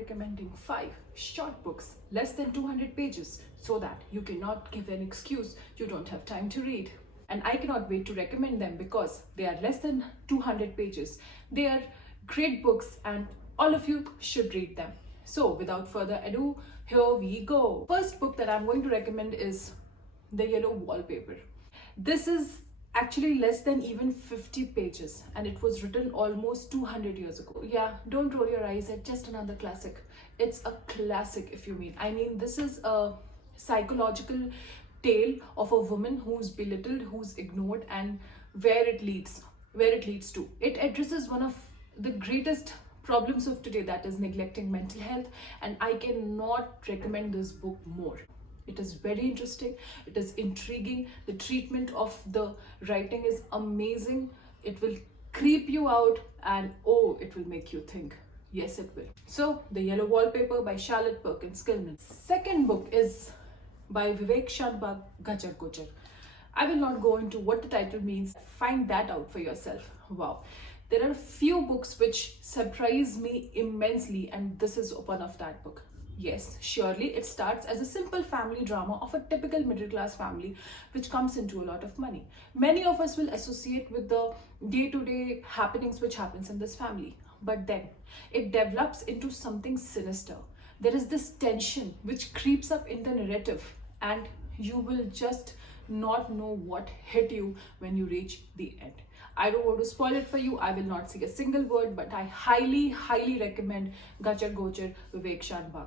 recommending 5 short books, less than 200 pages, so that you cannot give an excuse you don't have time to read. And I cannot wait to recommend them because they are less than 200 pages. They are great books and all of you should read them. So without further ado, here we go. First book that I'm going to recommend is The Yellow Wallpaper. This is actually less than even 50 pages and it was written almost 200 years ago. Yeah, don't roll your eyes at just another classic. It's a classic if you mean. I mean, this is a psychological tale of a woman who's belittled, who's ignored, and where it leads to. It addresses one of the greatest problems of today, that is neglecting mental health, and I cannot recommend this book more. It is very interesting, it is intriguing, the treatment of the writing is amazing, it will creep you out, and oh, it will make you think. Yes, it will. So, The Yellow Wallpaper by Charlotte Perkins Gilman. Second book is by Vivek Shanbhag, Gajar Gujar. I will not go into what the title means, find that out for yourself. Wow. There are a few books which surprise me immensely, and this is one of that book. Yes, surely it starts as a simple family drama of a typical middle-class family which comes into a lot of money. Many of us will associate with the day-to-day happenings which happens in this family. But then it develops into something sinister. There is this tension which creeps up in the narrative and you will just not know what hit you when you reach the end. I don't want to spoil it for you. I will not say a single word, but I highly recommend Gajar Gujar, Vivek Shanbhag.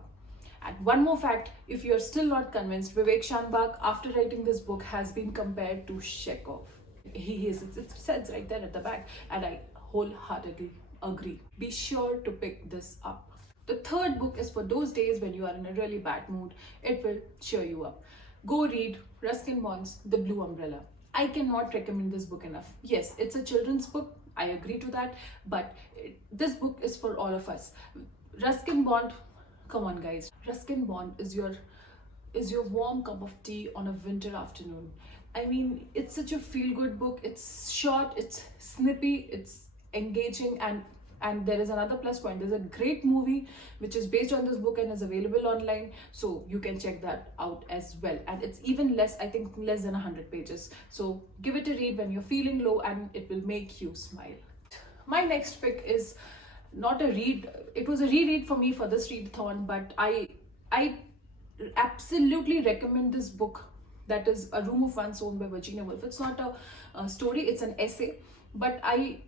And one more fact, if you're still not convinced, Vivek Shanbhag, after writing this book, has been compared to Chekhov. He is, it says right there at the back, and I wholeheartedly agree. Be sure to pick this up. The third book is for those days when you are in a really bad mood. It will cheer you up. Go read Ruskin Bond's The Blue Umbrella. I cannot recommend this book enough. Yes, it's a children's book. I agree to that. But this book is for all of us. Ruskin Bond, come on guys. Ruskin Bond is your warm cup of tea on a winter afternoon. I mean, it's such a feel-good book. It's short, it's snippy, it's engaging, and there is another plus point. There's a great movie which is based on this book and is available online, so you can check that out as well. And it's even less, I think less than 100 pages. So give it a read when you're feeling low and it will make you smile. My next pick is not a read. It was a reread for me for this readathon, but I absolutely recommend this book. That is A Room of One's Own by Virginia Woolf. It's not a story, it's an essay, but I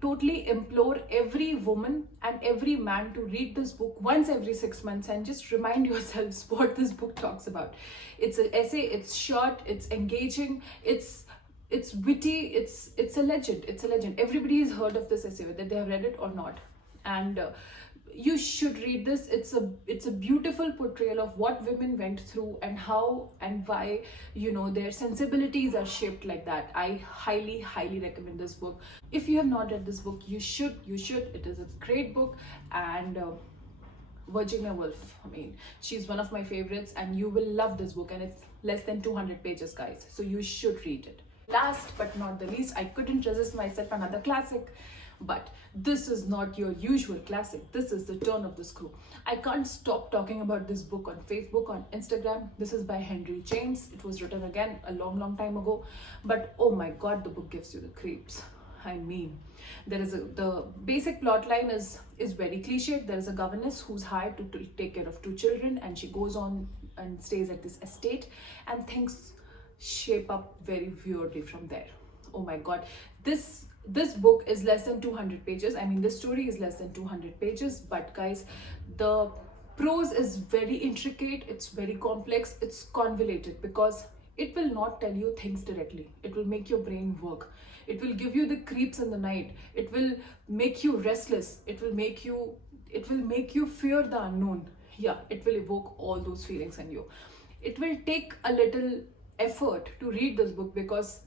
totally implore every woman and every man to read this book once every 6 months and just remind yourselves what this book talks about. It's an essay, it's short, it's engaging, it's witty, it's a legend. It's a legend. Everybody has heard of this essay, whether they have read it or not. And you should read this. It's a beautiful portrayal of what women went through and how and why, you know, their sensibilities are shaped like that. I highly recommend this book. If you have not read this book, you should. It is a great book. And Virginia Woolf, I mean, she's one of my favorites, and you will love this book, and it's less than 200 pages, guys, so you should read it. Last but not the least, I couldn't resist myself, another classic. But this is not your usual classic. This is the turn of the screw. I can't stop talking about this book on Facebook, on Instagram. This is by Henry James. It was written again a long time ago. But oh my god, the book gives you the creeps. I mean, there is the basic plot line is very cliched. There is a governess who's hired to take care of 2 children, and she goes on and stays at this estate, and things shape up very weirdly from there. Oh my god, this book is less than 200 pages. I mean, this story is less than 200 pages, but guys, the prose is very intricate, it's very complex, it's convoluted, because it will not tell you things directly. It will make your brain work. It will give you the creeps in the night. It will make you restless. It will make you fear the unknown. Yeah, it will evoke all those feelings in you. It will take a little effort to read this book because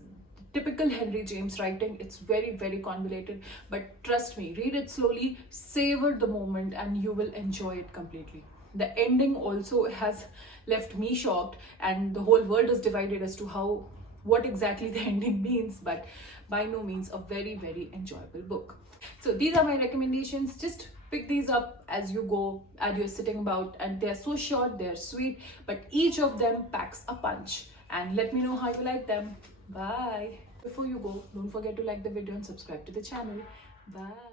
typical Henry James writing, it's very convoluted, but trust me, read it slowly, savor the moment, and you will enjoy it completely. The ending also has left me shocked, and the whole world is divided as to what exactly the ending means, but by no means a very enjoyable book. So these are my recommendations. Just Pick these up as you go, as you're sitting about, and they're so short, they're sweet, but each of them packs a punch. And let me know how you like them. Bye. Before you go, don't forget to like the video and subscribe to the channel. Bye.